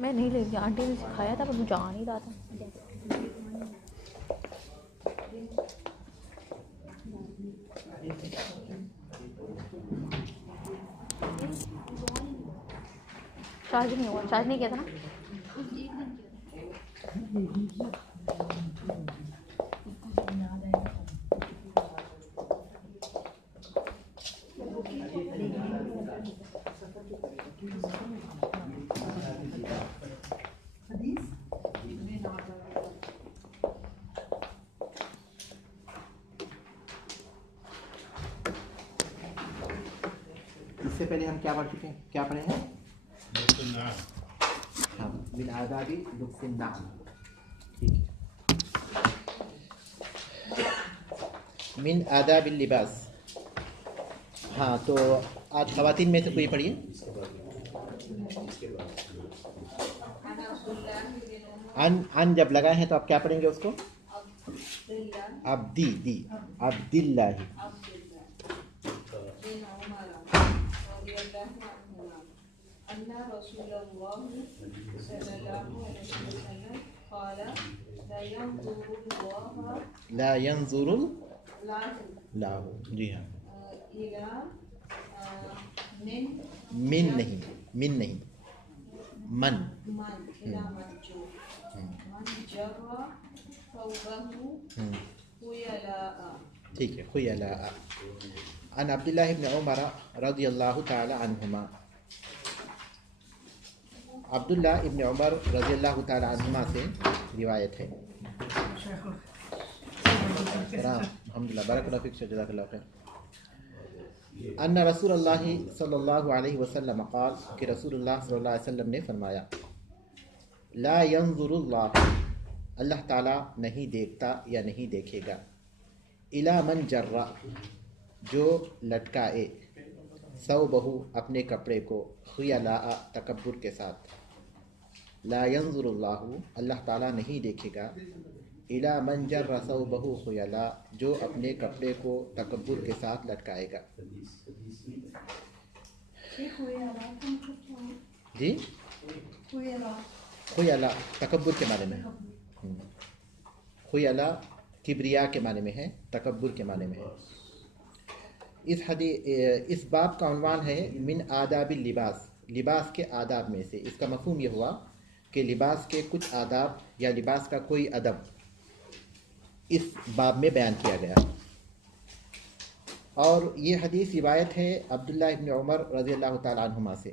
میں نہیں لیتی, آنٹی نے سکھایا تھا پر مجھے آ نہیں رہا تھا. چارج نہیں ہوا, چارج نہیں کیا تھا نا. اس سے پہلے ہم کیا پڑھ چکے ہیں, کیا پڑھے ہیں؟ ہاں, من آداب لبس النعل. ٹھیک ہے, من آداب اللباس. ہاں تو آج خواتین میں سے کوئی پڑھیے. ان جب لگائے ہیں تو آپ کیا پڑھیں گے اس کو؟ عبد اللہ. أن رسول الله صلى الله عليه وسلم قال لا ينظر الله جی ہاں, إلى من نہیں, من نہیں, من إلى من جر ثوبه خيلاء. ٹھیک ہے, خیلاء. عن عبداللہ ابن عمر رضی اللہ تعالی عنہما. عبداللہ ابن عمر رضی اللہ تعالی عنہما سے روایت ہے. الحمدللہ, بارک اللہ فیک, جزاک اللہ خیر. ان رسول اللہ صلی اللہ علیہ وسلم قال, کہ رسول اللہ صلی اللہ علیہ وسلم نے فرمایا, لا ينظر اللہ, اللہ تعالی نہیں دیکھتا یا نہیں دیکھے گا, الی من جر, جو لٹکائے, ثوبہ, اپنے کپڑے کو, خیلاء, تکبر کے ساتھ. لا ينظر اللہ, اللہ تعالیٰ نہیں دیکھے گا, الی من جر ثوبہ خیلاء, جو اپنے کپڑے کو تکبر کے ساتھ لٹکائے گا. جی, خیلاء تکبر کے معنی میں, خیلاء کبریا کے معنی میں ہے, تکبر کے معنی میں ہے. اس باب کا عنوان ہے من آداب اللباس, لباس کے آداب میں سے. اس کا مفہوم یہ ہوا کہ لباس کے کچھ آداب یا لباس کا کوئی ادب اس باب میں بیان کیا گیا. اور یہ حدیث روایت ہے عبداللہ ابن عمر رضی اللہ تعالی عنہما سے.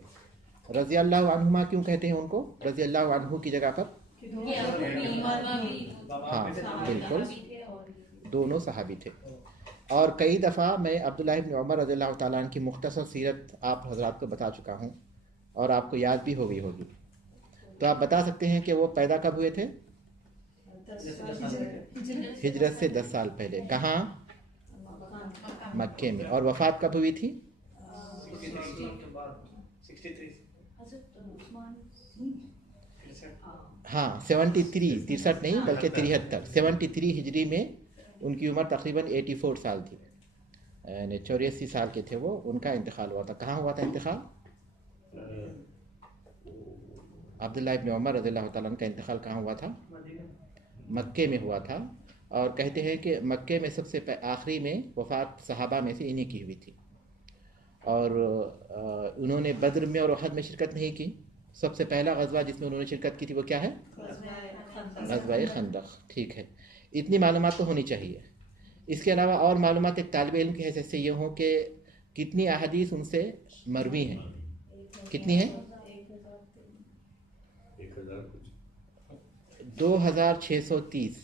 رضی اللہ عنہما کیوں کہتے ہیں ان کو؟ رضی اللہ عنہ کی جگہ پر, ہاں بالکل, دونوں صحابی تھے. اور کئی دفعہ میں عبداللہ ابن عمر رضی اللہ تعالیٰ عنہ کی مختصر سیرت آپ حضرات کو بتا چکا ہوں اور آپ کو یاد بھی ہو گئی ہوگی. تو آپ بتا سکتے ہیں کہ وہ پیدا کب ہوئے تھے؟ ہجرت سے 10 سال پہلے. کہاں؟ مکے میں. اور وفات کب ہوئی تھی؟ ہاں 73, 63 نہیں بلکہ 73, 73 ہجری میں ان کی عمر تقریباً 84 سال تھی, یعنی 84 سال کے تھے وہ. ان کا انتقال ہوا تھا. کہاں ہوا تھا انتقال؟ عبداللہ ابن عمر رضی اللہ تعالیٰ عنہ کا انتقال کہاں ہوا تھا؟ مکے میں ہوا تھا. اور کہتے ہیں کہ مکے میں سب سے آخری میں وفات صحابہ میں سے انہی کی ہوئی تھی. اور انہوں نے بدر میں اور احد میں شرکت نہیں کی. سب سے پہلا غزوہ جس میں انہوں نے شرکت کی تھی وہ کیا ہے؟ غزوہ خندق. ٹھیک ہے, اتنی معلومات تو ہونی چاہیے. اس کے علاوہ اور معلومات ایک طالب علم کی حیثیت سے یہ ہوں کہ کتنی احادیث ان سے مروی ہیں. کتنی ہیں؟ 2630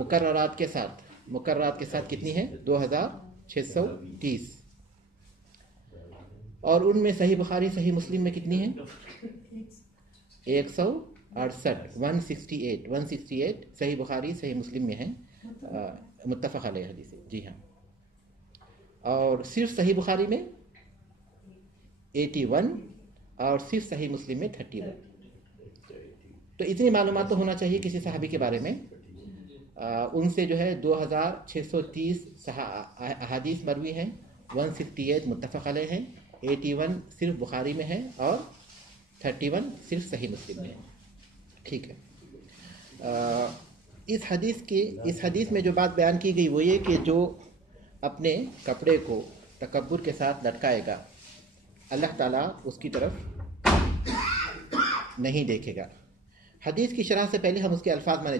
مقررات کے ساتھ. مقررات کے ساتھ کتنی ہیں؟ 2630. اور ان میں صحیح بخاری صحیح مسلم میں کتنی ہیں؟ 168 صحیح بخاری صحیح مسلم میں ہیں, متفق علیہ حدیث. جی ہاں. اور صرف صحیح بخاری میں 81 اور صرف صحیح مسلم میں 31. تو اتنی معلومات تو ہونا چاہیے کسی صحابی کے بارے میں. ان سے جو ہے 2630 احادیث مروی ہیں, 168 متفق علیہ ہیں, 81 صرف بخاری میں ہے اور 31 صرف صحیح مسلم میں ہے. ٹھیک ہے. اس حدیث میں جو بات بیان کی گئی وہ یہ کہ جو اپنے کپڑے کو تکبر کے ساتھ لٹکائے گا اللہ تعالیٰ اس کی طرف نہیں دیکھے گا. حدیث کی شرح سے پہلے ہم اس کے الفاظ معنی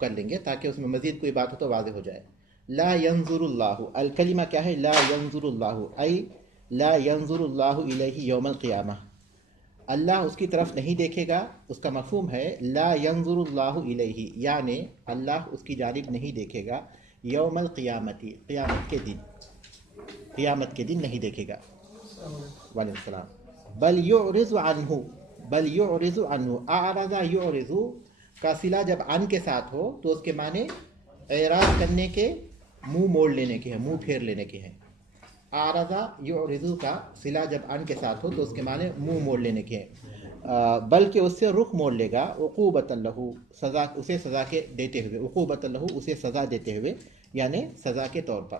کر لیں گے تاکہ اس میں مزید کوئی بات ہو تو واضح ہو جائے. لا ينظر اللہ، الکلمہ کیا ہے؟ لا ينظر اللہ، ای لا ينظر اللہ الیہ یوم القیامہ، اللہ اس کی طرف نہیں دیکھے گا. اس کا مفہوم ہے لا ينظر اللہ الیہ، یعنی اللہ اس کی جانب نہیں دیکھے گا یوم القیامتی، قیامت کے دن نہیں دیکھے گا. وعلیکم السلام. بل یعرض عنہ، بل یعرض عنہ، اعرض یعرض کا صلہ جب عن کے ساتھ ہو تو اس کے معنی اعراض کرنے کے، منہ موڑ لینے کے ہیں، منہ پھیر لینے کے ہیں. اعرض یعرض کا صلہ جب عن کے ساتھ ہو تو اس کے معنی منہ موڑ لینے کے ہیں، بلکہ اس سے رخ موڑ لے گا. عقوبۃ لہ، سزا، اسے سزا کے دیتے ہوئے، عقوبۃ لہ اسے سزا دیتے ہوئے، یعنی سزا کے طور پر.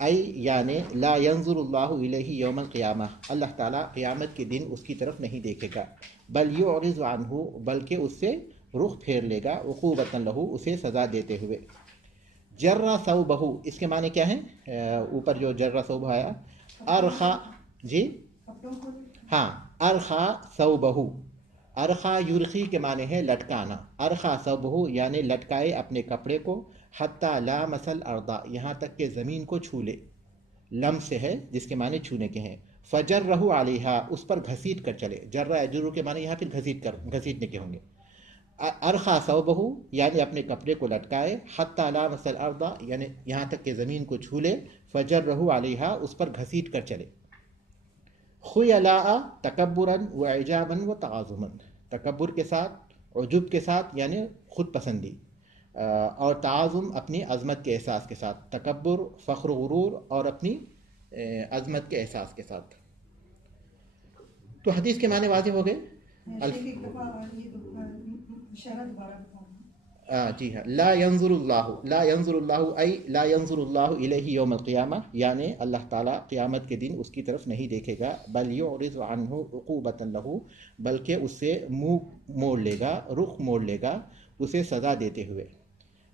ای یعنی لا ينظر اللہ الیہ یوم القیامہ، اللہ تعالیٰ قیامت کے دن اس کی طرف نہیں دیکھے گا. بل یعرض عنہ، بلکہ اس سے رخ پھیر لے گا. عقوبۃ لہ اسے سزا دیتے ہوئے. جرہ ثوبہ، اس کے معنی کیا ہیں؟ اوپر جو جرہ ثوبہ آیا، ارخا، جی ہاں، ارخا ثوبہ، ارخا یرخی کے معنی ہے لٹکانا. ارخا ثوبہ یعنی لٹکائے اپنے کپڑے کو، حتی لامس الارض، یہاں تک کہ زمین کو چھو لے. لمس سے ہے جس کے معنی چھونے کے ہیں. فجرہ علیہا، اس پر گھسیٹ کر چلے. جرہ یجر کے معنی یہاں پھر گھسیٹنے کے ہوں گے. ارخا ثوبہ یعنی اپنے کپڑے کو لٹکائے، حتی لامس الارض یعنی یہاں تک کہ زمین کو چھو لے. فجرہ علیہا، اس پر گھسیٹ کر چلے. خیلاء تکبرا واعجابا وتعاظما، تکبر کے ساتھ، عجب کے ساتھ یعنی خود پسندی، اور تعاظم اپنی عظمت کے احساس کے ساتھ. تکبر، فخر و غرور اور اپنی عظمت کے احساس کے ساتھ. تو حدیث کے معنی واضح ہو گئے. جی ہاں. لا ينظر اللہ، لا ينظر اللہ ای لا ينظر اللہ الیہ یوم القیامہ، یعنی اللہ تعالیٰ قیامت کے دن اس کی طرف نہیں دیکھے گا. بل یعرض عنہ عقوبۃ لہ، بلکہ اس سے منہ موڑ لے گا، رخ موڑ لے گا اسے سزا دیتے ہوئے.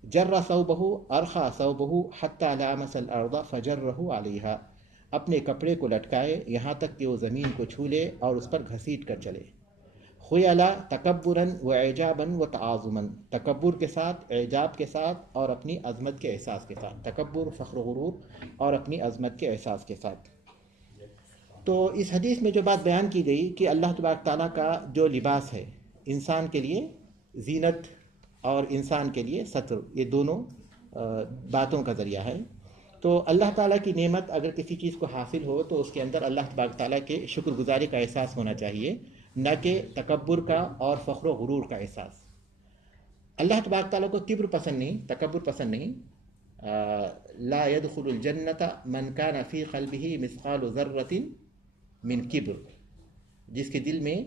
جرہ ثوبہ ارخا ثوبہ حتی لامس الارض فجرہ علیہا، اپنے کپڑے کو لٹکائے یہاں تک کہ وہ زمین کو چھو لے اور اس پر گھسیٹ کر چلے. خیلا تکبرا واعجابا وتعاظما، تکبر کے ساتھ، اعجاب کے ساتھ اور اپنی عظمت کے احساس کے ساتھ. تکبر، فخر و غرور اور اپنی عظمت کے احساس کے ساتھ. تو اس حدیث میں جو بات بیان کی گئی کہ اللہ تبارک تعالیٰ کا جو لباس ہے انسان کے لیے زینت اور انسان کے لیے ستر، یہ دونوں باتوں کا ذریعہ ہے. تو اللہ تعالیٰ کی نعمت اگر کسی چیز کو حاصل ہو تو اس کے اندر اللہ تبارک تعالیٰ کے شکر گزاری کا احساس ہونا چاہیے، نہ کہ تکبر کا اور فخر و غرور کا احساس. اللہ تبارک تعالیٰ کو کبر پسند نہیں، تکبر پسند نہیں. لا يدخل الجنت من كان في قلبه مثقال ذرة من کبر، جس کے دل میں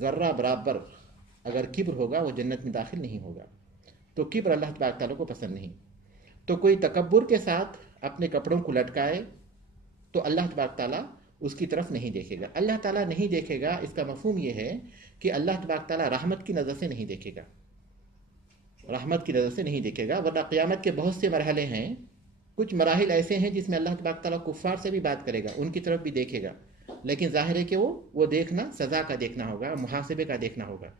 ذرہ برابر اگر کبر ہوگا وہ جنت میں داخل نہیں ہوگا. تو کبر اللہ تبارک تعالیٰ کو پسند نہیں. تو کوئی تکبر کے ساتھ اپنے کپڑوں کو لٹکائے تو اللہ تبارک تعالیٰ اس کی طرف نہیں دیکھے گا. اللہ تعالیٰ نہیں دیکھے گا، اس کا مفہوم یہ ہے کہ اللہ تبارک تعالیٰ رحمت کی نظر سے نہیں دیکھے گا، رحمت کی نظر سے نہیں دیکھے گا. ورنہ قیامت کے بہت سے مرحلے ہیں، کچھ مراحل ایسے ہیں جس میں اللہ تبارک تعالیٰ کفار سے بھی بات کرے گا، ان کی طرف بھی دیکھے گا، لیکن ظاہر ہے کہ وہ دیکھنا سزا کا دیکھنا ہوگا، محاسبے کا دیکھنا ہوگا.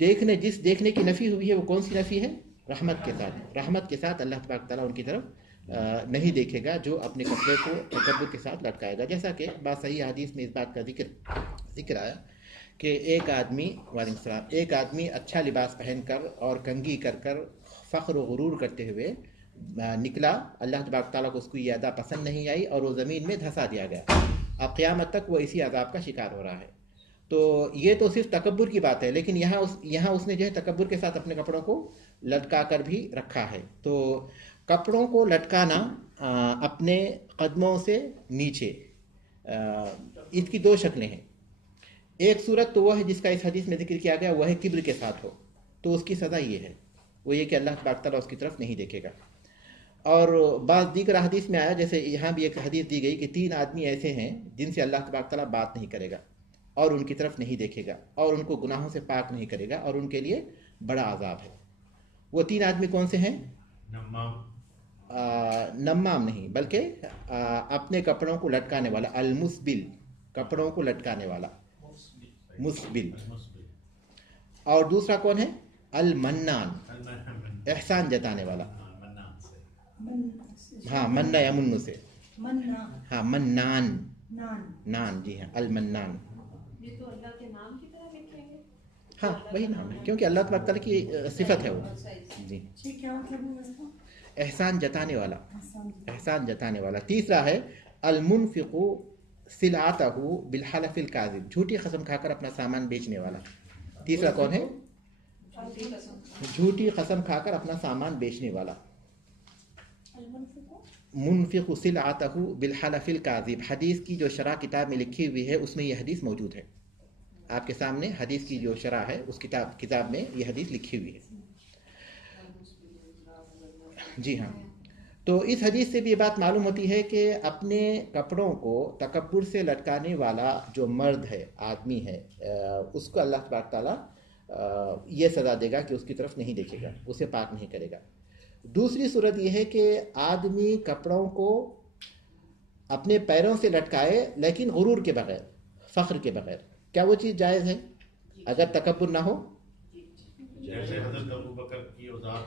جس دیکھنے کی نفی ہوئی ہے وہ کون سی نفی ہے؟ رحمت کے ساتھ. رحمت کے ساتھ اللہ تبارک تعالیٰ ان کی طرف نہیں دیکھے گا جو اپنے کپڑے کو تکبر کے ساتھ لٹکائے گا. جیسا کہ بات صحیح حدیث میں اس بات کا ذکر آیا کہ ایک آدمی، وعلیکم السلام، ایک آدمی اچھا لباس پہن کر اور کنگھی کر فخر و غرور کرتے ہوئے نکلا. اللہ تبارک تعالیٰ کو اس کو یہ ادا پسند نہیں آئی اور وہ زمین میں دھسا دیا گیا. اب قیامت تک وہ اسی عذاب کا شکار ہو رہا ہے. تو یہ تو صرف تکبر کی بات ہے، لیکن یہاں اس نے جو ہے تکبر کے ساتھ اپنے کپڑوں کو لٹکا کر بھی رکھا ہے. تو کپڑوں کو لٹکانا اپنے قدموں سے نیچے، اس کی دو شکلیں ہیں. ایک صورت تو وہ ہے جس کا اس حدیث میں ذکر کیا گیا، وہ ہے کبر کے ساتھ ہو، تو اس کی سزا یہ ہے، وہ یہ کہ اللہ تبارک تعالیٰ اس کی طرف نہیں دیکھے گا. اور بعض دیگر حدیث میں آیا، جیسے یہاں بھی ایک حدیث دی گئی کہ 3 آدمی ایسے ہیں جن سے اللہ تبارک تعالیٰ بات نہیں کرے گا، اور ان کی طرف نہیں دیکھے گا اور ان کو گناہوں سے پاک نہیں کرے گا اور ان کے لیے بڑا عذاب ہے. وہ 3 آدمی کون سے ہیں؟ نمام نہیں بلکہ اپنے کپڑوں کو لٹکانے والا، المسبل، کپڑوں کو لٹکانے والا، مسبل. اور دوسرا کون ہے؟ المنان، احسان جتانے والا. ہاں منہ یا منو سے، ہاں منان، نان، جی ہاں المنان. یہ تو اللہ کے نام کی طرح لکھیں گے. ہاں وہی نام ہے کیونکہ اللہ تبارک تعالیٰ کی صفت ہے وہ. جی احسان جتانے والا، احسان جتانے والا. تیسرا ہے المنفق سلعتہ بالحلف الکاذب، جھوٹی قسم کھا کر اپنا سامان بیچنے والا. تیسرا کون ہے؟ جھوٹی قسم کھا کر اپنا سامان بیچنے والا. منفق سلعتہ بالحلف الکاذب. حدیث کی جو شرح کتاب میں لکھی ہوئی ہے اس میں یہ حدیث موجود ہے. آپ کے سامنے حدیث کی جو شرح ہے اس کتاب میں یہ حدیث لکھی ہوئی ہے. جی ہاں. تو اس حدیث سے بھی یہ بات معلوم ہوتی ہے کہ اپنے کپڑوں کو تکبر سے لٹکانے والا جو مرد ہے، آدمی ہے، اس کو اللہ تبارک تعالیٰ یہ سزا دے گا کہ اس کی طرف نہیں دیکھے گا، اسے پاک نہیں کرے گا. دوسری صورت یہ ہے کہ آدمی کپڑوں کو اپنے پیروں سے لٹکائے لیکن غرور کے بغیر، فخر کے بغیر. کیا وہ چیز جائز ہے اگر تکبر نہ ہو؟ جیسے حضرت ابوبکر کی اوزار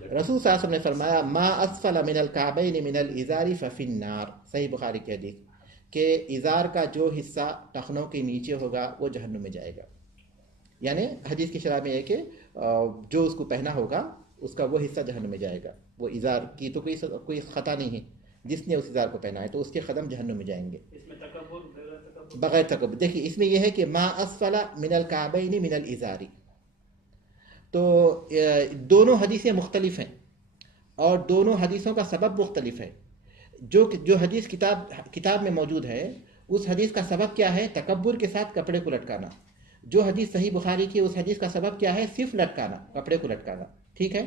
رسول صلی اللہ علیہ وسلم نے فرمایا ما اسفل من الکعبین من الازار ففی النار، صحیح بخاری کی حدیث، کہ ازار کا جو حصہ ٹخنوں کے نیچے ہوگا وہ جہنم میں جائے گا. یعنی حدیث کی شرح میں ہے کہ جو اس کو پہنا ہوگا اس کا وہ حصہ جہنم میں جائے گا. وہ ازار کی تو کوئی خطا نہیں ہے، جس نے اس ازار کو پہنا ہے تو اس کے قدم جہنم میں جائیں گے بغیر تکبر. دیکھیے اس میں یہ ہے کہ ما اسفل من الکعبین من الازار، تو دونوں حدیثیں مختلف ہیں اور دونوں حدیثوں کا سبب مختلف ہے. جو حدیث کتاب میں موجود ہے اس حدیث کا سبب کیا ہے؟ تکبر کے ساتھ کپڑے کو لٹکانا. جو حدیث صحیح بخاری کی اس حدیث کا سبب کیا ہے؟ صرف لٹکانا، کپڑے کو لٹکانا. ٹھیک ہے.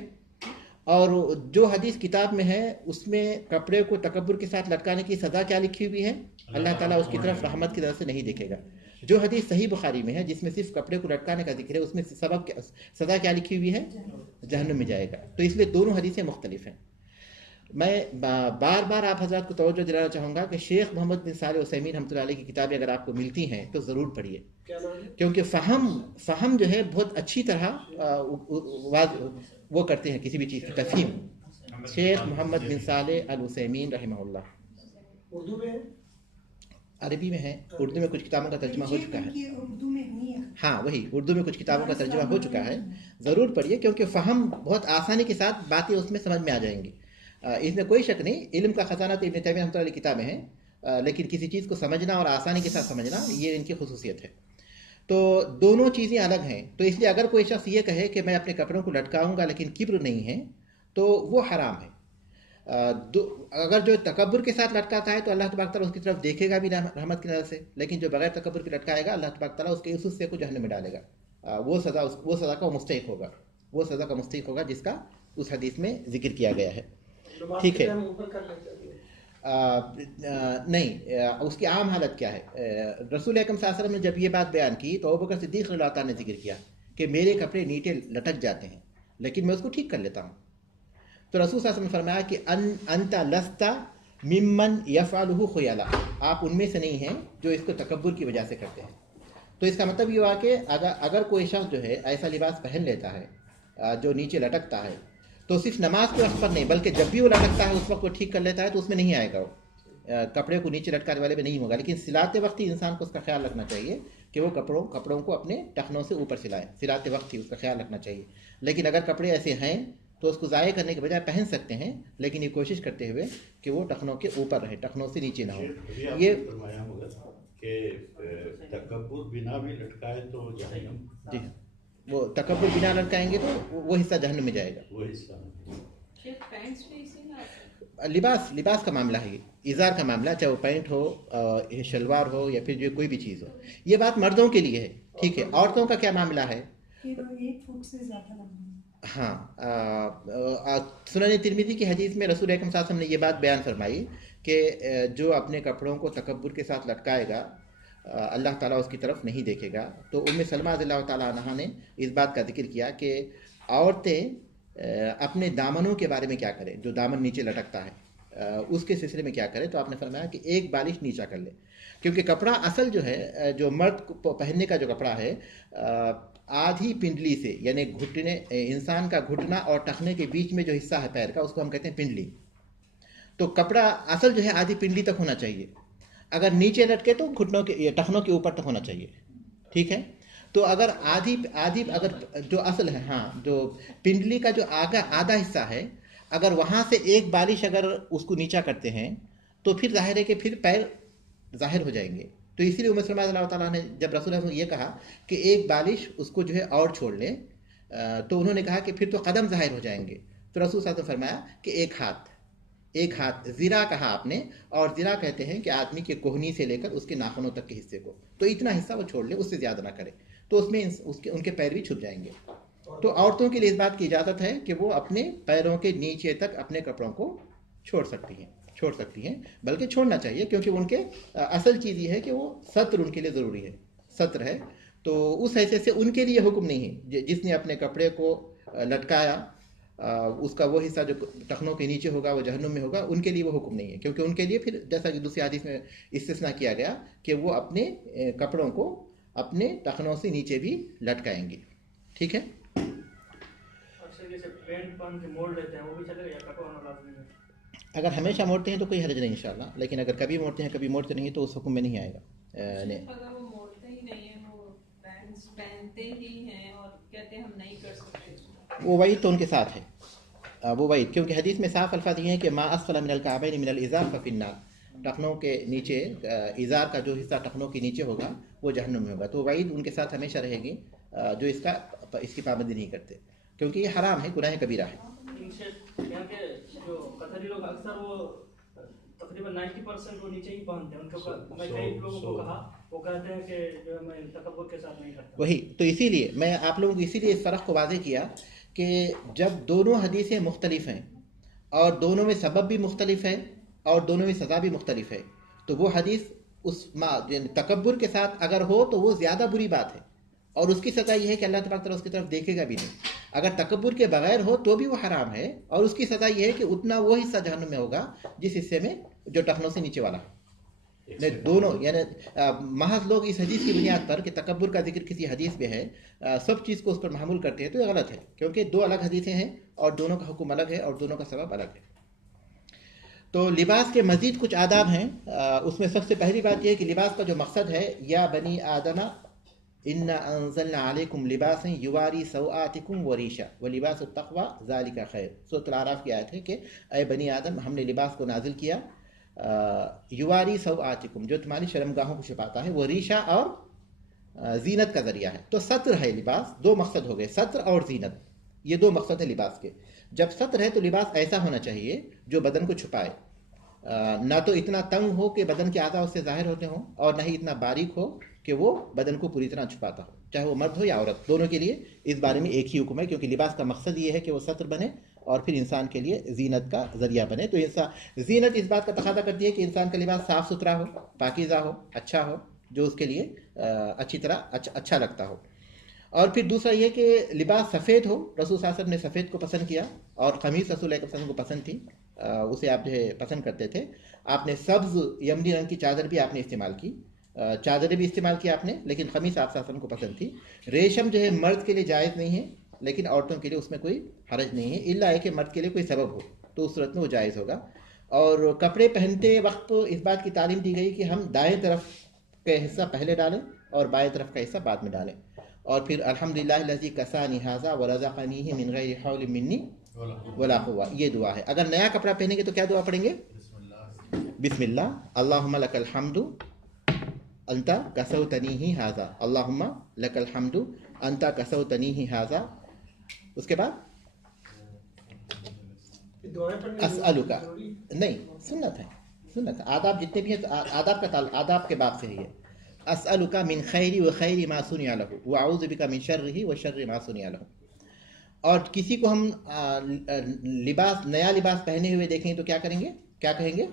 اور جو حدیث کتاب میں ہے اس میں کپڑے کو تکبر کے ساتھ لٹکانے کی سزا کیا لکھی ہوئی ہے؟ اللہ تعالیٰ اس کی طرف رحمت کی طرف سے نہیں دیکھے گا. جو حدیث صحیح بخاری میں ہے جس میں صرف کپڑے کو لٹکانے کا ذکر ہے اس میں سزا کیا لکھی ہوئی ہے؟ جہنم میں جائے گا. تو اس لیے دونوں حدیثیں مختلف ہیں. میں بار بار آپ حضرات کو توجہ دلانا چاہوں گا کہ شیخ محمد بن صالح عثیمین رحمۃ اللہ علیہ کی کتابیں اگر آپ کو ملتی ہیں تو ضرور پڑھیے، کیونکہ فہم جو ہے بہت اچھی طرح وہ کرتے ہیں کسی بھی چیز کی تفہیم. شیخ محمد بن صالح العثیمین رحمہ اللہ. اردو میں عربی میں ہے، اردو میں کچھ کتابوں کا ترجمہ ہو چکا ہے. ہاں وہی اردو میں کچھ کتابوں کا ترجمہ ہو چکا ہے، ضرور پڑھیے کیونکہ فہم بہت آسانی کے ساتھ باتیں اس میں سمجھ میں آ جائیں گی. اس میں کوئی شک نہیں، علم کا خزانہ تو ابن تیمیہ رحمۃ اللہ علیہ کتابیں ہیں، لیکن کسی چیز کو سمجھنا اور آسانی کے ساتھ سمجھنا یہ ان کی خصوصیت ہے. تو دونوں چیزیں الگ ہیں. تو اس لیے اگر کوئی شخص یہ کہے کہ میں اپنے کپڑوں کو لٹکاؤں گا لیکن کبر نہیں ہے تو وہ حرام ہے. اگر جو تکبر کے ساتھ لٹکاتا ہے تو اللہ تبارک تعالیٰ اس کی طرف دیکھے گا بھی رحمت کی نظر سے، لیکن جو بغیر تکبر کے لٹکائے گا اللہ تبارک تعالیٰ اس کے اس حصے کو جہنم میں ڈالے گا. وہ سزا کا مستحق ہوگا، وہ سزا کا مستحق ہوگا جس کا اس حدیث میں ذکر کیا گیا ہے. ٹھیک ہے. نہیں، اس کی عام حالت کیا ہے؟ رسول اکرم صلی اللہ علیہ وسلم نے جب یہ بات بیان کی تو ابوبکر صدیق رضی اللہ تعالیٰ نے ذکر کیا کہ میرے کپڑے نیچے لٹک جاتے ہیں لیکن میں اس کو ٹھیک کر لیتا ہوں. تو رسول صلی اللہ علیہ وسلم نے فرمایا کہ انت لست ممن یفعلہ خیلا، آپ ان میں سے نہیں ہیں جو اس کو تکبر کی وجہ سے کرتے ہیں. تو اس کا مطلب یہ ہوا کہ اگر کوئی شخص جو ہے ایسا لباس پہن لیتا ہے جو نیچے لٹکتا ہے تو صرف نماز کے وقت پر نہیں بلکہ جب بھی وہ لٹکتا ہے اس وقت وہ ٹھیک کر لیتا ہے تو اس میں نہیں آئے گا، وہ کپڑے کو نیچے لٹکانے والے میں نہیں ہوگا. لیکن سلاتے وقت ہی انسان کو اس کا خیال رکھنا چاہیے کہ وہ کپڑوں کو اپنے ٹخنوں سے اوپر سلائے. سلاتے وقت ہی اس کا خیال رکھنا چاہیے. لیکن اگر کپڑے ایسے ہیں تو اس کو ضائع کرنے کے بجائے پہن سکتے ہیں، لیکن یہ کوشش کرتے ہوئے کہ وہ ٹخنوں کے اوپر رہے، ٹخنوں سے نیچے نہ ہو. یہ فرمایا ہوگا کہ تکبر بنا بھی لٹکائے تو جہنم. جی ہاں، وہ تکبر بنا لٹکائیں گے تو وہ حصہ جہنم میں جائے گا. وہ حصہ لباس کا معاملہ ہے، ازار کا معاملہ، چاہے وہ پینٹ ہو، شلوار ہو یا پھر جو کوئی بھی چیز ہو. یہ بات مردوں کے لیے ہے. ٹھیک ہے. عورتوں کا کیا معاملہ ہے؟ ہاں، سنن ترمذی کی حدیث میں رسول اکرم صلی اللہ علیہ وسلم نے یہ بات بیان فرمائی کہ جو اپنے کپڑوں کو تکبر کے ساتھ لٹکائے گا اللہ تعالیٰ اس کی طرف نہیں دیکھے گا. تو ام سلمہ رضی اللہ تعالیٰ عنہا نے اس بات کا ذکر کیا کہ عورتیں اپنے دامنوں کے بارے میں کیا کریں, جو دامن نیچے لٹکتا ہے اس کے سلسلے میں کیا کریں. تو آپ نے فرمایا کہ ایک بالش نیچا کر لے, کیونکہ کپڑا اصل جو ہے جو مرد کو پہننے کا جو کپڑا ہے آدھی پنڈلی سے, یعنی گھٹنے, انسان کا گھٹنا اور ٹخنے کے بیچ میں جو حصہ ہے پیر کا, اس کو ہم کہتے ہیں پنڈلی. تو کپڑا اصل جو ہے آدھی پنڈلی تک ہونا چاہیے. اگر نیچے لٹکے تو گھٹنوں کے, ٹخنوں کے اوپر تک ہونا چاہیے. ٹھیک ہے. تو اگر آدھی اگر جو اصل ہے, ہاں, جو پنڈلی کا جو آدھا حصہ ہے, اگر وہاں سے ایک بالش اگر اس کو نیچا کرتے ہیں تو پھر ظاہر ہے کہ پھر پیر ظاہر ہو جائیں گے. تو اسی لیے ام سلمہ رضی اللہ تعالیٰ نے جب رسول اللہ نے یہ کہا کہ ایک بالش اس کو جو ہے اور چھوڑ لیں, تو انہوں نے کہا کہ پھر تو قدم ظاہر ہو جائیں گے. تو رسول صلی اللہ علیہ وسلم نے فرمایا کہ ایک ہاتھ ذرا کہا آپ نے, اور ذرا کہتے ہیں کہ آدمی کے کوہنی سے لے کر اس کے ناخنوں تک کے حصے کو, تو اتنا حصہ وہ چھوڑ لے, اس سے زیادہ نہ کرے, تو اس میں ان کے پیر بھی چھپ جائیں گے. تو عورتوں کے لیے اس بات کی اجازت ہے کہ وہ اپنے پیروں کے نیچے تک اپنے کپڑوں کو چھوڑ سکتی ہیں, بلکہ چھوڑنا چاہیے, کیونکہ ان کے اصل چیز یہ ہے کہ وہ ستر ان کے لیے ضروری ہے, ستر ہے. تو اس حیثیت سے ان کے لیے حکم نہیں ہے جس نے اپنے کپڑے کو لٹکایا اس کا وہ حصہ جو ٹخنوں کے نیچے ہوگا وہ جہنم میں ہوگا, ان کے لیے وہ حکم نہیں ہے, کیونکہ ان کے لیے پھر جیسا کہ دوسری حدیث میں استثناء کیا گیا کہ وہ اپنے کپڑوں کو اپنے ٹخنوں سے نیچے بھی لٹکائیں گے. ٹھیک ہے. اگر ہمیشہ موڑتے ہیں تو کوئی حرج نہیں انشاءاللہ, لیکن اگر کبھی موڑتے ہیں کبھی موڑتے نہیں تو اس حکم میں نہیں آئے گا. اگر وہ موڑتے ہی نہیں ہیں, وہ پینٹس پہنتے ہی ہیں اور کہتے ہیں ہم نہیں کر سکتے, وہ وعید تو ان کے ساتھ ہے, وہ وعید, کیونکہ حدیث میں صاف الفاظ یہ ہیں کہ ما اسفل من الکعبین من الازار ففی النار, ٹخنوں کے نیچے, ازار کا جو حصہ ٹخنوں کے نیچے ہوگا وہ جہنم میں ہوگا. تو وعید ان کے ساتھ ہمیشہ رہے گی جو اس کی پابندی نہیں کرتے, کیونکہ یہ حرام ہے, گناہ کبیرہ ہے. جو قطری لوگ اکثر وہ تقریباً 90% وہ نیچے ہی پہنتے ہیں. ان کو میں کئی لوگوں کو کہا, وہ کہتے ہیں کہ جو ہے میں تکبر کے ساتھ نہیں کرتا. وہی تو اسی لیے میں آپ لوگوں کو اسی لیے اس فرق کو واضح کیا کہ جب دونوں حدیثیں مختلف ہیں اور دونوں میں سبب بھی مختلف ہے اور دونوں میں سزا بھی مختلف ہے, تو وہ حدیث اس تکبر کے ساتھ اگر ہو تو وہ زیادہ بری بات ہے, اور اس کی سزا یہ ہے کہ اللہ تبارک تعالیٰ اس کی طرف دیکھے گا بھی نہیں. اگر تکبر کے بغیر ہو تو بھی وہ حرام ہے, اور اس کی سزا یہ ہے کہ اتنا وہ حصہ جہنم میں ہوگا جس حصے میں جو ٹخنوں سے نیچے والا. دونوں یعنی محض لوگ اس حدیث کی بنیاد پر کہ تکبر کا ذکر کسی حدیث میں ہے سب چیز کو اس پر محمول کرتے ہیں, تو یہ غلط ہے, کیونکہ دو الگ حدیثیں ہیں اور دونوں کا حکم الگ ہے اور دونوں کا سبب الگ ہے. تو لباس کے مزید کچھ آداب ہیں. اس میں سب سے پہلی بات یہ ہے کہ لباس کا جو مقصد ہے, یا بنی آدم انا انزلنا علیکم لباسا یواری سوآتکم وریشا ولباس التقوی ذالک خیر. سورۃ الاعراف کی آیت ہے کہ اے بنی آدم, ہم نے لباس کو نازل کیا یواری سوآتکم, جو تمہاری شرمگاہوں کو چھپاتا ہے, وہ ریشا اور زینت کا ذریعہ ہے. تو ستر ہے لباس, دو مقصد ہو گئے, ستر اور زینت, یہ دو مقصد ہیں لباس کے. جب ستر ہے تو لباس ایسا ہونا چاہیے جو بدن کو چھپائے, نہ تو اتنا تنگ ہو کہ بدن کے اعضاء اس سے ظاہر ہوتے ہوں, اور نہ ہی اتنا باریک ہو کہ وہ بدن کو پوری طرح چھپاتا ہو, چاہے وہ مرد ہو یا عورت, دونوں کے لیے اس بارے میں ایک ہی حکم ہے, کیونکہ لباس کا مقصد یہ ہے کہ وہ ستر بنے اور پھر انسان کے لیے زینت کا ذریعہ بنے. تو زینت اس بات کا تقاضا کرتی ہے کہ انسان کا لباس صاف ستھرا ہو, پاکیزہ ہو, اچھا ہو, جو اس کے لیے اچھی طرح اچھا لگتا ہو. اور پھر دوسرا یہ کہ لباس سفید ہو. رسول صلی اللہ علیہ وسلم نے سفید کو پسند کیا, اور قمیص رسول اللہ علیہ وسلم کو پسند تھی, اسے آپ جو ہے پسند کرتے تھے. آپ نے سبز یمنی رنگ کی چادر بھی آپ نے استعمال کی, چادریں بھی استعمال کیا آپ نے, لیکن قمیص آپ صلی اللہ علیہ وسلم کو پسند تھی. ریشم جو ہے مرد کے لیے جائز نہیں ہے, لیکن عورتوں کے لیے اس میں کوئی حرج نہیں ہے, الا ہے کہ مرد کے لیے کوئی سبب ہو تو اس صورت میں وہ جائز ہوگا. اور کپڑے پہنتے وقت اس بات کی تعلیم دی گئی کہ ہم دائیں طرف کا حصہ پہلے ڈالیں اور بائیں طرف کا حصہ بعد میں ڈالیں. اور پھر الحمدللہ الذی کسانی ھذا ورزقنیہ من غیر حول منی ولا قوہ, یہ دعا ہے. اگر نیا کپڑا پہنیں گے تو کیا دعا پڑھیں گے؟ بسم اللہ, اللہم لک الحمد انت کسوتنیہ ھذا, اللہم لک الحمد انت کسوتنیہ ھذا. اس کے بعد اسألک, نہیں سنت ہے, سنت ہے. آداب جتنے بھی ہیں آداب کا آداب کے باب سے ہے یہ. اسألک من خیر و خیر ما صنع له واعوذ بک من شرہ و شر ما صنع له. اور کسی کو ہم لباس نیا لباس پہنے ہوئے دیکھیں تو کیا کریں گے, کیا کہیں گے؟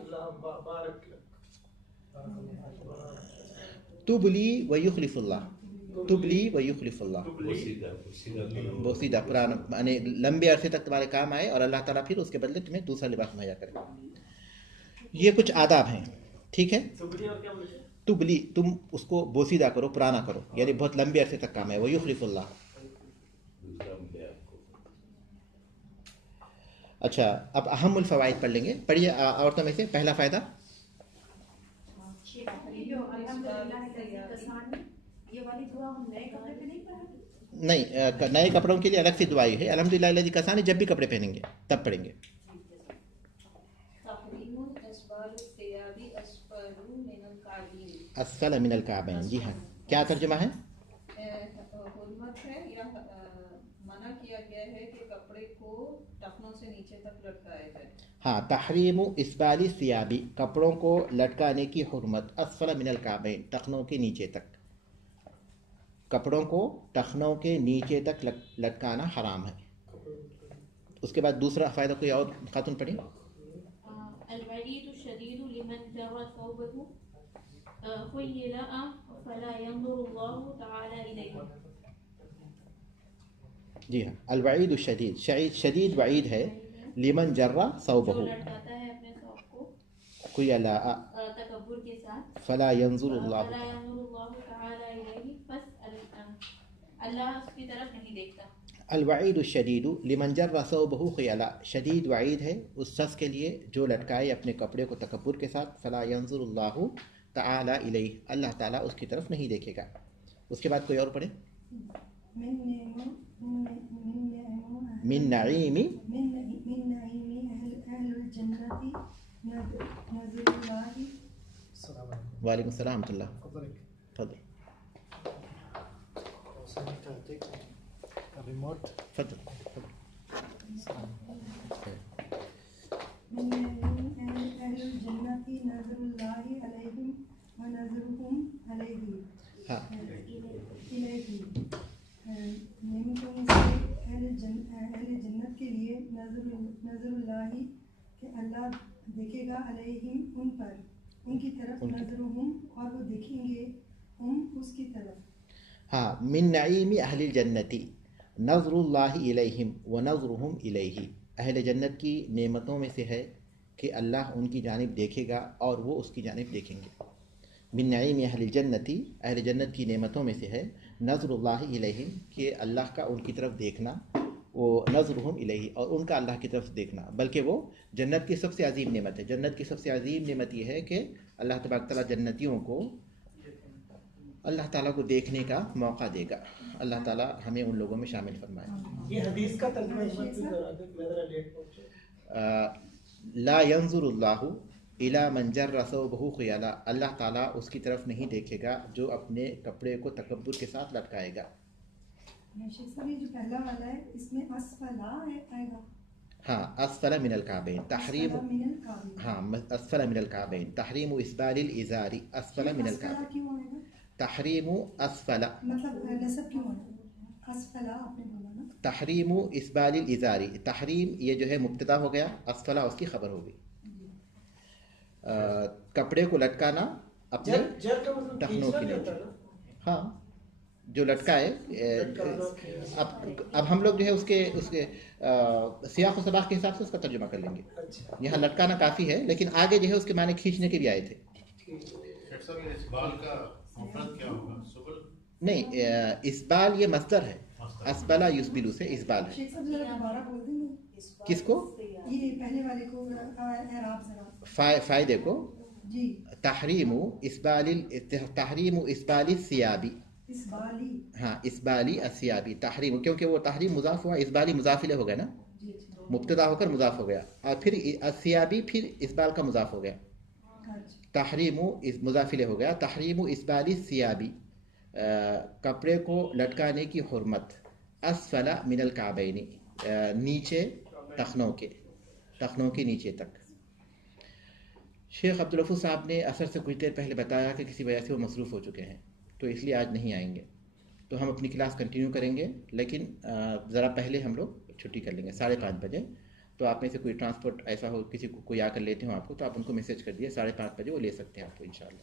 تبلی و یخلفullah، تبلی و یخلفullah، بوسیدہ پرانا یعنی لمبے عرصے تک تمہارے کام آئے اور اللہ تعالیٰ پھر اس کے بدلے تمہیں دوسرا لباس مہیا کرے. یہ کچھ آداب ہیں، ٹھیک ہے. تبلی تم اس کو بوسیدہ کرو، پرانا کرو، یعنی بہت لمبے عرصے تک کام ہے. وہ یخلف اللہ. اچھا اب اہم الفوائد پڑھ لیں گے. پڑھیے عورتوں میں سے پہلا فائدہ. نہیں، نئے کپڑوں کے لیے الگ سے دعائی ہے. الحمدللہ الذی کسانی جب بھی کپڑے پہنیں گے تب پڑھیں گے. اسفل من الکعبین، جی ہاں، کیا ترجمہ ہے؟ حرمت ہے یا منع کیا گیا ہے کہ کپڑے کو ٹخنوں سے نیچے تک لٹکایا جائے. ہاں، تحریم اسبال الثیابی، کپڑوں کو لٹکانے کی حرمت. اسفل من الکعبین، ٹخنوں کے نیچے تک. کپڑوں کو ٹخنوں کے نیچے تک لٹکانا حرام ہے. اس کے بعد دوسرا فائدہ کوئی اور خاتون پڑھی. الوعید الشدید لمن جر ثوبه خیل فلا ينظر الله تعالی الیہ. جی ہاں، الوعید الشدید، شدید وعید ہے. لمن جرہ ثوبہ، جو لٹکاتا ہے اپنے ثوب کو خیلا تکبر کے ساتھ. فلا ينظر اللہ، فلا ينظر الله تعالی الیہ، بس اللہ اس کی طرف نہیں دیکھتا. الوعید الشدید لمن جرہ ثوبہ خیلا، شدید وعید ہے اس شخص کے لیے جو لٹکائے اپنے کپڑے کو تکبر کے ساتھ. فلا ينظر اللہ تعالی الیہ، اللہ تعالیٰ اس کی طرف نہیں دیکھے گا. اس کے بعد کوئی اور پڑھے. من نعیم وعلیکم السلام ورحمۃ اللہ. تفضل تفضل. ہاں، اہل جنت کے لیے نظر اللہ کہ اللہ دیکھے گا علیہم ان پر، ان کی طرف. نظرہم، اور وہ دیکھیں گے ہم اس کی طرف. ہاں، من نعیم اہل الجنتی نظر اللہ الیہم ونظرہم الیہ. اہل جنت کی نعمتوں میں سے ہے کہ اللہ ان کی جانب دیکھے گا اور وہ اس کی جانب دیکھیں گے. من نعیم اہل الجنتی، اہل جنت کی نعمتوں میں سے ہے نظر اللہ الیہم، کہ اللہ کا ان کی طرف دیکھنا. وہ نظرہم الیہ، اور ان کا اللہ کی طرف دیکھنا. بلکہ وہ جنت کی سب سے عظیم نعمت ہے. جنت کی سب سے عظیم نعمت یہ ہے کہ اللہ تبارک تعالیٰ جنتیوں کو اللہ تعالیٰ کو دیکھنے کا موقع دے گا. اللہ تعالیٰ ہمیں ان لوگوں میں شامل فرمائے. یہ حدیث کا ترجمہ لا ينظر اللہ الی من جر ثوبہ خیلا، اللہ تعالیٰ اس کی طرف نہیں دیکھے گا جو اپنے کپڑے کو تکبر کے ساتھ لٹکائے گا. شیخ صاحب یہ جو پہلا والا ہے اس میں اسفلا آئے گا. ہاں، اسفل من الکعبین تحریم. ہاں، اسفل من الکعبین تحریم اسبال الازار. اسفل من الکعبین کیوں آئے گا؟ تحریم اسفل، مطلب نصب کیوں آئے گا؟ اسفلا آپ نے بولا نا. تحریم اسبال الازار، تحریم یہ جو ہے مبتدا ہو گیا، اسفلا اس کی خبر ہو گئی. کپڑے کو لٹکانا اپنے ٹخنوں کے لیے. ہاں، جو لٹکائے. اب ہم لوگ جو ہے اس کے سیاق و سباق کے حساب سے اس کا ترجمہ کر لیں گے. یہاں لٹکانا کافی ہے، لیکن آگے جو ہے اس کے معنی کھینچنے کے بھی آئے تھے. نہیں، اسبال یہ مصدر ہے. اسبلا یسبلو سے اسبال ہے. شیخ صاحب ذرا دوبارہ بول دیں گے کس کو؟ یہ پہلے والے کو اعراب ذرا. فائدے کو. جی، تحریم اسبال الثیابی. اسبالی. ہاں، اسبالی الثیابی تحریم، کیونکہ وہ تحریم مضاف ہوا، اسبالی مضاف الیہ ہو گیا نا، مبتدا ہو کر مضاف ہو گیا، اور پھر الثیابی پھر اسبال کا مضاف ہو گیا. تحریم مضاف الیہ ہو گیا. تحریم اسبال الثیابی، کپڑے کو لٹکانے کی حرمت. اسفل من الکعبین، نیچے ٹخنوں کے نیچے تک. شیخ عبدالغفور صاحب نے اثر سے کچھ دیر پہلے بتایا کہ کسی وجہ سے وہ مصروف ہو چکے ہیں، تو اس لیے آج نہیں آئیں گے. تو ہم اپنی کلاس کنٹینیو کریں گے، لیکن ذرا پہلے ہم لوگ چھٹی کر لیں گے 5:30 بجے. تو آپ میں سے کوئی ٹرانسپورٹ ایسا ہو، کسی کو کوئی آ کر لیتے ہوں آپ کو، تو آپ ان کو میسج کر دیے 5:30 بجے وہ لے سکتے ہیں آپ کو انشاءاللہ.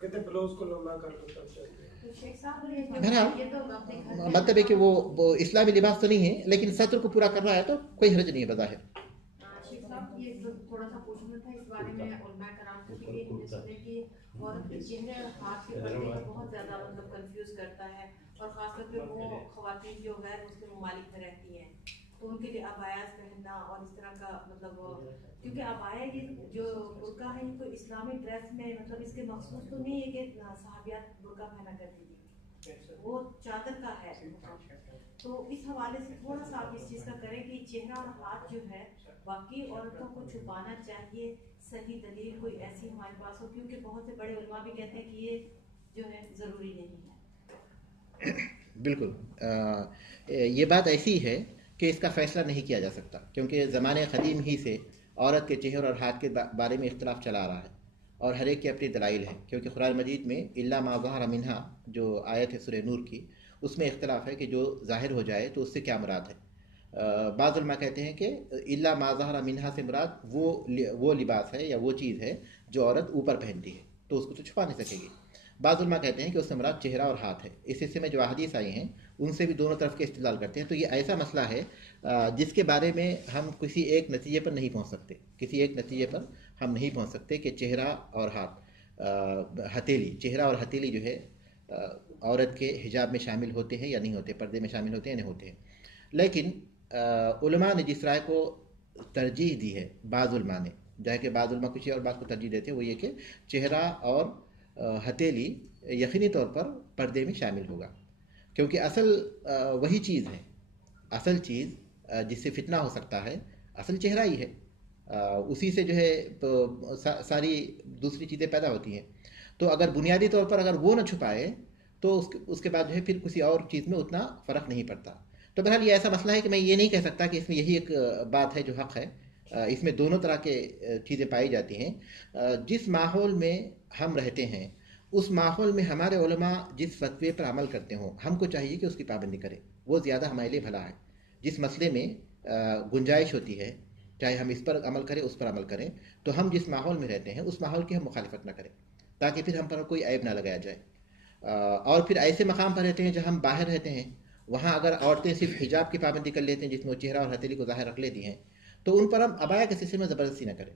کہتے پلو اس کو لمبا کر دو تب چلتے ہیں. تو شیخ صاحب یہ بہرحال تو اپنے گھر میں مطلب ہے کہ وہ اسلامی لباس تو نہیں ہے لیکن سطر کو پورا کر رہا ہے تو کوئی حرج نہیں ہے بظاہر. شیخ صاحب یہ تھوڑا سا پوچھنا تھا اس بارے میں. علماء کرام سے بھی یہ سنے کہ عورت کے چہرے اور ہاتھ کے پردے کو بہت زیادہ مطلب کنفیوز کرتا ہے اور خاص طور پہ وہ خواتین جو غیر مسلم ممالک میں رہتی ہیں تو ان کے لیے عبایات پہننا اور اس طرح کا مطلب کیونکہ عبایا یہ جو برقع ہے یہ تو اسلامی ڈریس میں مطلب اس کے مخصوص تو نہیں ہے کہ صحابیات برقع پہنا کرتی تھی, وہ چادر کا ہے. تو اس حوالے سے تھوڑا سا آپ اس چیز کا کریں کہ چہرہ اور ہاتھ جو ہے باقی عورتوں کو چھپانا چاہیے, صحیح دلیل کوئی ایسی ہمارے پاس ہو, کیونکہ بہت سے بڑے علماء بھی کہتے ہیں کہ یہ جو ہے ضروری نہیں ہے. بالکل یہ بات ایسی ہے کہ اس کا فیصلہ نہیں کیا جا سکتا کیونکہ زمانے قدیم ہی سے عورت کے چہرے اور ہاتھ کے بارے میں اختلاف چلا آ رہا ہے اور ہر ایک کی اپنی دلائل ہے. کیونکہ قرآن مجید میں الا ما ظہر منہا جو آیت ہے سورہ نور کی, اس میں اختلاف ہے کہ جو ظاہر ہو جائے تو اس سے کیا مراد ہے. بعض علماء کہتے ہیں کہ الا ما ظہر منہا سے مراد وہ لباس ہے یا وہ چیز ہے جو عورت اوپر پہنتی ہے تو اس کو تو چھپا نہیں سکے گی. بعض علماء کہتے ہیں کہ اس سے مراد چہرہ اور ہاتھ ہے. اس حصے میں جو احادیث آئی ہیں ان سے بھی دونوں طرف کے استدلال کرتے ہیں. تو یہ ایسا مسئلہ ہے جس کے بارے میں ہم کسی ایک نتیجے پر نہیں پہنچ سکتے, کسی ایک نتیجے پر ہم نہیں پہنچ سکتے کہ چہرہ اور ہاتھ ہتھیلی, چہرہ اور ہتھیلی جو ہے عورت کے حجاب میں شامل ہوتے ہیں یا نہیں ہوتے, پردے میں شامل ہوتے ہیں یا نہیں ہوتے ہیں. لیکن علماء نے جس رائے کو ترجیح دی ہے, بعض علماء نے, جائے کہ بعض علماء کچھ اور بات کو ترجیح دیتے ہیں, وہ یہ کہ چہرہ اور ہتھیلی یقینی طور پر پردے میں شامل ہوگا کیونکہ اصل وہی چیز ہے, اصل چیز جس سے فتنہ ہو سکتا ہے اصل چہرہ ہی ہے, اسی سے جو ہے ساری دوسری چیزیں پیدا ہوتی ہیں. تو اگر بنیادی طور پر اگر وہ نہ چھپائے تو اس کے بعد جو ہے پھر کسی اور چیز میں اتنا فرق نہیں پڑتا. تو بہرحال یہ ایسا مسئلہ ہے کہ میں یہ نہیں کہہ سکتا کہ اس میں یہی ایک بات ہے جو حق ہے, اس میں دونوں طرح کے چیزیں پائی جاتی ہیں. جس ماحول میں ہم رہتے ہیں اس ماحول میں ہمارے علماء جس فتوے پر عمل کرتے ہوں ہم کو چاہیے کہ اس کی پابندی کریں, وہ زیادہ ہمارے لیے بھلا ہے. جس مسئلے میں گنجائش ہوتی ہے چاہے ہم اس پر عمل کریں اس پر عمل کریں, تو ہم جس ماحول میں رہتے ہیں اس ماحول کی ہم مخالفت نہ کریں تاکہ پھر ہم پر کوئی عیب نہ لگایا جائے. اور پھر ایسے مقام پر رہتے ہیں جہاں ہم باہر رہتے ہیں, وہاں اگر عورتیں صرف حجاب کی پابندی کر لیتے ہیں جس میں وہ چہرہ اور ہتھیلی کو ظاہر رکھ لیتی ہیں تو ان پر ہم عبایا کے سلسلے میں زبردستی نہ کریں,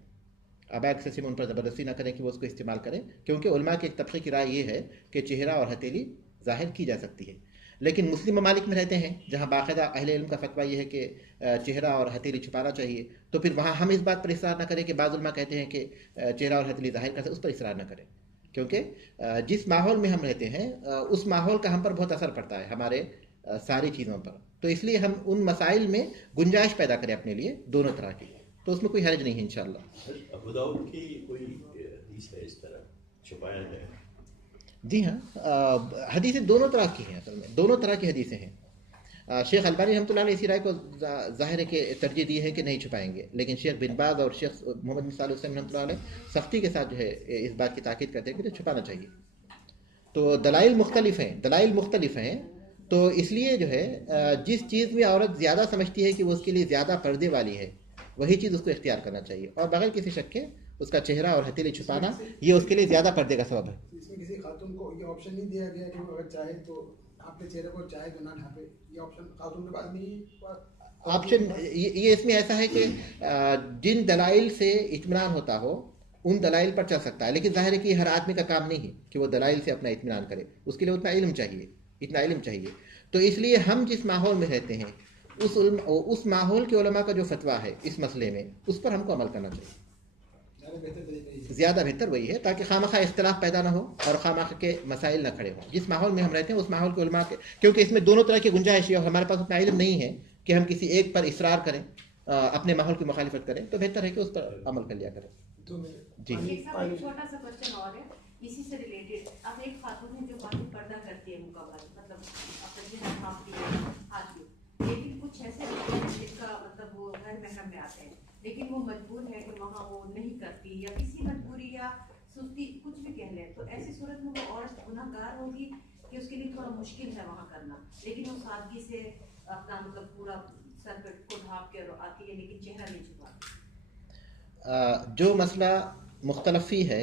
عبایا کے سلسلے میں ان پر زبردستی نہ کریں کہ وہ اس کو استعمال کریں, کیونکہ علماء کے ایک طبقے کی رائے یہ ہے کہ چہرہ اور ہتھیلی ظاہر کی جا سکتی ہے. لیکن مسلم ممالک میں رہتے ہیں جہاں باقاعدہ اہل علم کا فتویٰ یہ ہے کہ چہرہ اور ہتھیلی چھپانا چاہیے, تو پھر وہاں ہم اس بات پر اصرار نہ کریں کہ بعض علماء کہتے ہیں کہ چہرہ اور ہتھیلی ظاہر کرتے, اس پر اصرار نہ کریں کیونکہ جس ماحول میں ہم رہتے ہیں اس ماحول کا ہم پر بہت اثر پڑتا ہے ہمارے ساری چیزوں پر. تو اس لیے ہم ان مسائل میں گنجائش پیدا کریں اپنے لیے دونوں طرح کی, تو اس میں کوئی حرج نہیں ہے انشاءاللہ. ابو داؤد کی کوئی حدیث ہے اس طرح چھپایا جائے؟ جی ہاں, حدیثیں دونوں طرح کی ہیں, اصل میں دونوں طرح کی حدیثیں ہیں. شیخ البانی رحمۃ اللہ علیہ اسی رائے کو ظاہر ہے کہ ترجیح دی ہے کہ نہیں چھپائیں گے, لیکن شیخ بن باز اور شیخ محمد بن صالح العثیمین رحمۃ اللہ علیہ سختی کے ساتھ جو ہے اس بات کی تاکید کرتے ہیں کہ چھپانا چاہیے. تو دلائل مختلف ہیں, تو اس لیے جو ہے جس چیز میں عورت زیادہ سمجھتی ہے کہ وہ اس کے لیے زیادہ پردے والی ہے وہی چیز اس کو اختیار کرنا چاہیے, اور بغیر کسی شک کے اس کا چہرہ اور ہتھیلی چھپانا یہ اس کے لیے زیادہ پردے کا سبب ہے. اس میں کسی خاتون کو یہ آپشن نہیں دیا گیا کہ وہ اگر چاہے تو اپنے چہرے کو چاہے تو نہ ڈھانپے, یہ آپشن خاتون کے پاس نہیں. آپشن یہ اس میں ایسا ہے کہ جن دلائل سے اطمینان ہوتا ہو ان دلائل پر چل سکتا ہے, لیکن ظاہر ہے کہ ہر آدمی کا کام نہیں ہے کہ وہ دلائل سے اپنا اطمینان کرے, اس کے لیے اتنا علم چاہیے. تو اس لیے ہم جس ماحول میں رہتے ہیں اس ماحول کے علماء کا جو فتویٰ ہے اس مسئلے میں اس پر ہم کو عمل کرنا چاہیے. زیادہ بہتر وہی ہے تاکہ خامخواہ اختلاف پیدا نہ ہو اور خامخواہ کے مسائل نہ کھڑے ہوں. جس ماحول میں ہم رہتے ہیں اس ماحول کے علماء کے, کیونکہ اس میں دونوں طرح کی گنجائش ہے اور ہمارے پاس اتنا علم نہیں ہے کہ ہم کسی ایک پر اصرار کریں, اپنے ماحول کی مخالفت کریں, تو بہتر ہے کہ اس پر عمل کر لیا کریں. جی ایک چھوٹا سا کوشچن اور ہے اسی سے ریلیٹڈ. اب ایک خاتون ہے جو کافی پردہ کرتی ہے مکمل, مطلب اپنے چہرہ ڈھانپتی ہے ہاتھ میں, لیکن کچھ ایسے لوگ ہیں جن کا مطلب وہ غیر محرم میں آتے ہیں لیکن وہ مجبور ہے کہ وہاں وہ نہیں کرتی یا کسی مجبوری یا سستی کچھ بھی کہہ لیں, تو ایسی صورت میں وہ عورت گناہ گار ہوگی کہ اس کے لیے تھوڑا مشکل ہے وہاں کرنا, لیکن وہ سادگی سے اپنا مطلب پورا سر پہ کو ڈھانپ کے آتی ہے لیکن چہرہ نہیں چھپاتی. جو مسئلہ مختلف ہی ہے